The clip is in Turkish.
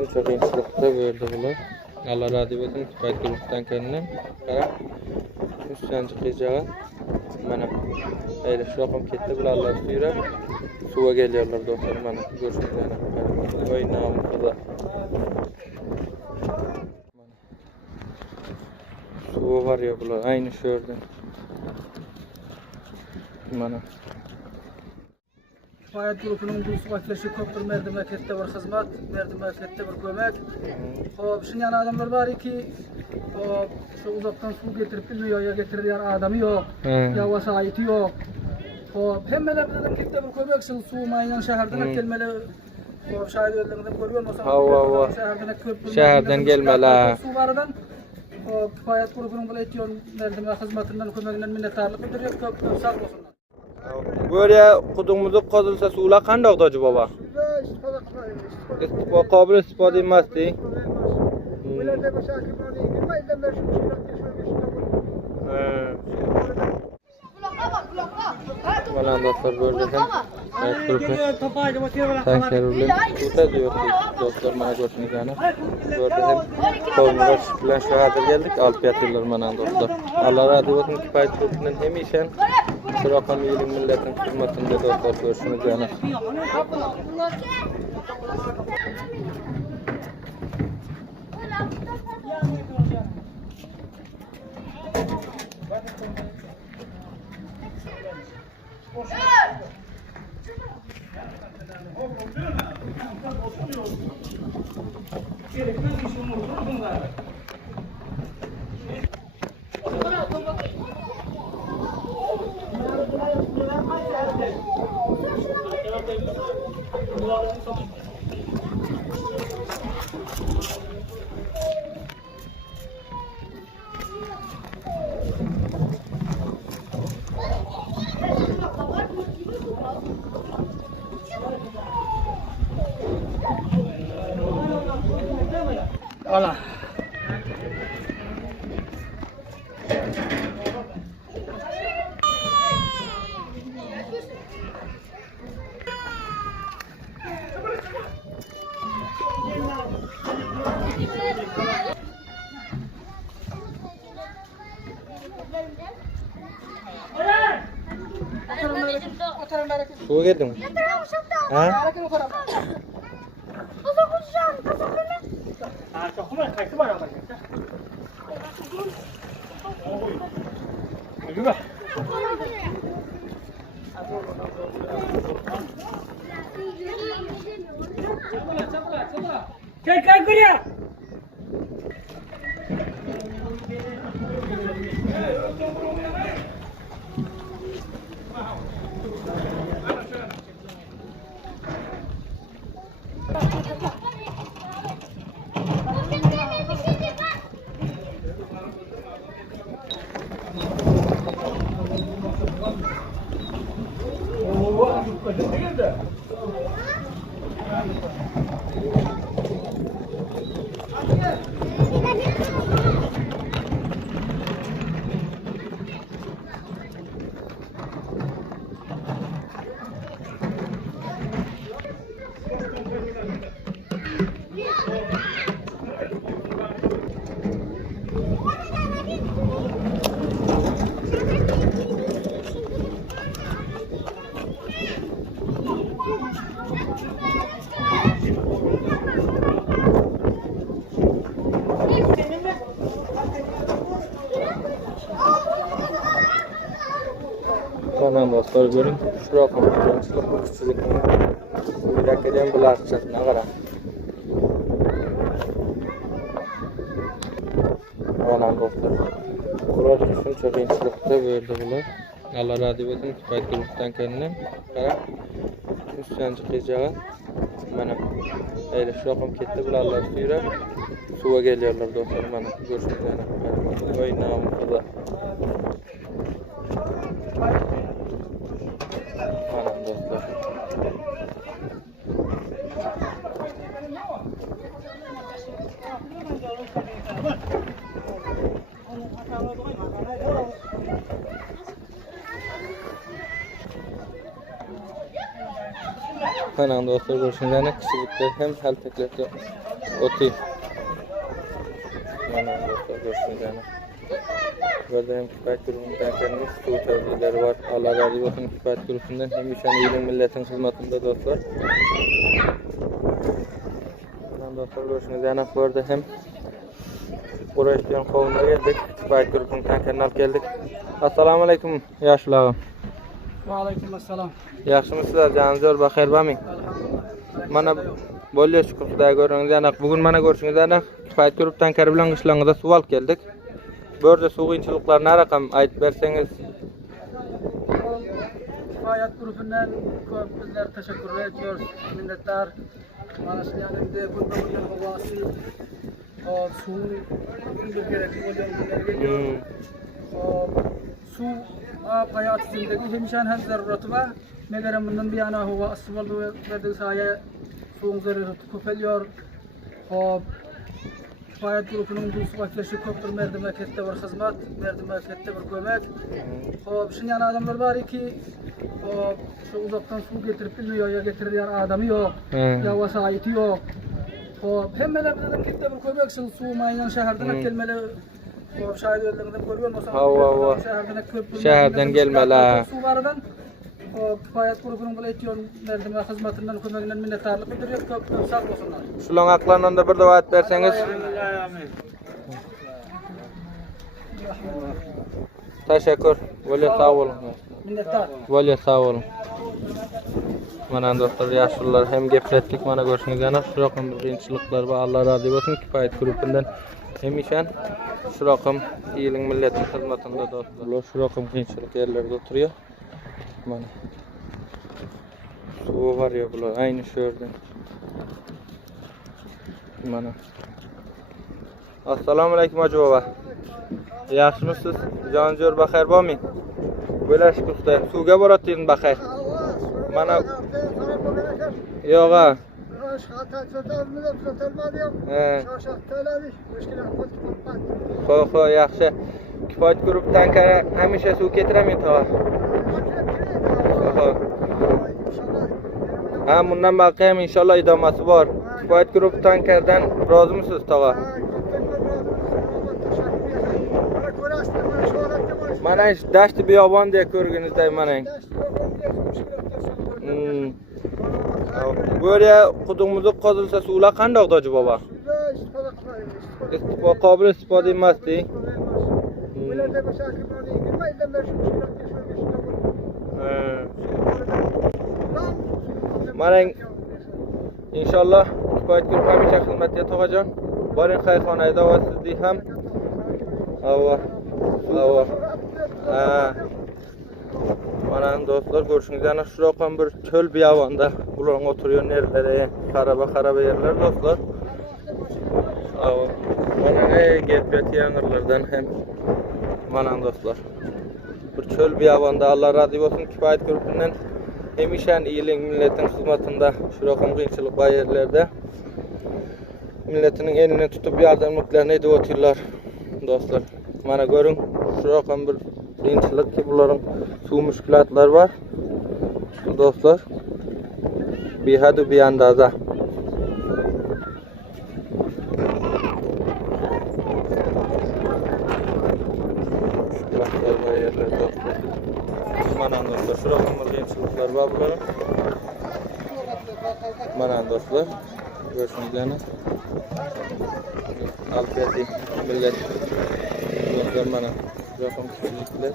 shuncha qiyinchilikda bo'ldi bular. Alloh razı bo'lsin. Tufayt guruhdan keldim. Qarab. Üstüncü qiyjağı. Mana ayla shu yoqim ketdi, bularlar suyra suvga geliyorlar dostlar. Mana ko'rishingizlar. Voy namusiga. Suvi var ya bular, aynı shu yerda. Mana Tufayt guruhunun bu suhbatlaşı köptür merdivenlikte bir hizmet, merdivenlikte bir kömek. Hop, şimdi yani adamlar var ki şu uzaktan su getirip bilmiyor ya getiren adamı yok. Ya vasayeti yok. Hop, hemmeler bizden kitle bir kömeksin su maynan şehirden gelmeli. Hop, şahitlerden görüyor musun? Şehirden gelmeli. Su vardan Tufayt guruhunun bu etiyon merdiven hizmetinden kömeğinden minnettarlık bildiriyor. Köptür sağ olsunlar. Böyle kudumuzu qazılsa sular qandoqda acaba baba? Qobil istifade etmasdi. Ularda başakir var değil, girmeyden ben şu şeyler Mana dostlar böyle hem grubu tankerli tuta diyor dostlar mana ko'rishingizlarni. Böyle hem qavmlar bilan shu hozir keldik, olib yatırlar mana dostlar. Alloh razı bo'lsin Tufayt guruhidan hemishan shu raqam yili millatning xizmatida dostlar ko'rishingizlarni. Allah. Suya geldin mi? Ha? Gel buraya. Bana dostlar görün. Şuraya koyacağım. Çok küçücük. Bir dakika diyorum bu lastikçesine kadar. Bana dostlar. Burası şuncha qiyinchilikda bo'ldi bular. Alloh razı bo'lsin Tufayt guruhdan keldim. Qarab. Üstüncü qiyjağı. Mana ayla shu yoqim ketdi, bularlar suyra suvga geliyorlar dostlar. Mana ko'rishingizlar. Voy namusiga. Mana dostlar. Mana dostlar görüşüngizden kişilikler hem halteklerde oti. Mana dostlar görüşüngizden. Burada hem kifayet grubundan kendimiz tuğutörlüleri var. Allah razı olsun kifayet grubundan hem işen ilim milletin hizmetinde dostlar. Mana dostlar görüşüngizden burada hem Buraya kovuna geldik. Kifayet grubundan kendimiz geldik. Assalamu alaikum yaşlığım. Wa alaykum assalam. Yaxşımısınızlar? Canınız yor baxayr bami? Alhamdulillah. Mana bolýar şükür Hudaýa görüňizden bugün mana görüşüňizden kifayet grupdan kär bilen gışlaňyza suwal geldik. Börde suw gynçylyklary narakam aýdyp berseňiz. Kifayet grubundan köpler teşekkür ediyoruz. Minnettar. Mana şu yanımda bunların havası su gerekli olan geliyor. Su hayat zindagi hemşan hem zarurati var. Meğer bundan bir yana hava asfalt ve sahaya suyun zarurati köpeliyor. Kifayet grubunun bu vakti köpür merdivekette bir hizmet, merdivekette bir kömek. Şun yana adamlar var ki şu uzaktan su getirip bilmiyor ya getiren adamı yok. Ya vasayeti yok. Hemmeler bizden kitle bir kömek su mayyan şehirden gelmeli. Şahitlerden görüyor musun? Şehirden gelmeli. Su vardan kifayet grubunun bu etiyor merdivek hizmetinden kömeğinden minnettarlık bildiriyor. Çok sağ olsunlar. Şulaň aklaryndan da bir dawat berseňiz. Teşekkür. Bolýar sağ bolun. Minnettar. Bolýar sağ bolun. Mana dostlar ýaşlylar hem gepletdik mana görüşüňizden şu rakam gynçylyklar bar. Allah razı bolsun kifayet grubundan hem işen şu rakam ýylyň milletin hizmetinde dostlar. Şu rakam gynçylyk ýerlerde oturýar. Mana. Suw var ya bular aýny şu ýerde. Mana. Assalamu alaikum hacı baba. Yaxşymysyz? Canınız yor baxayr bami? Böyle şükür Hudaýa. Suwga baratdyň baxayr. Mana yoga. Ho, yaxşı. Kifayet grupdan kara hemişe suw getiremän tawa. Ha, bundan bakayım inşallah idaması var. Kifayet gruptan kerden razımısınız tawa? Mana daşty biýaban diýe görgenizde mana. Böyle kudumuzu qazılsa suwla qandaq dajy baba? Qabil istifade etmezdi. Mana inşallah kifayet grup hemişe hizmetde togajan. Barın haýhanaýa da sizdi hem. Awa. Mana dostlar görüşüňizden şu rakam bir çöl biýawanda bular oturýar nerelere, haraba yerler dostlar. Awa. Mana gelip ýaňyrlardan hem mana dostlar. Bir çöl biýawanda Allah razı bolsun kifayet grubundan hemişen iýilik milletin hizmetinde şu rakam gynçylyk bar yerlerde milletiniň elini tutup ýardamlyklaryny edip oturýarlar dostlar. Mana görün şu rakam bir gynçylyk ki bularyň suw müşkilatlar var. Dostlar. Bihadu bir andaza. Mana dostlar şu rakam gynçylyklar var bularyň. Mana dostlar görüşüňizden alpeti millet dostlar mana rakam kişilikler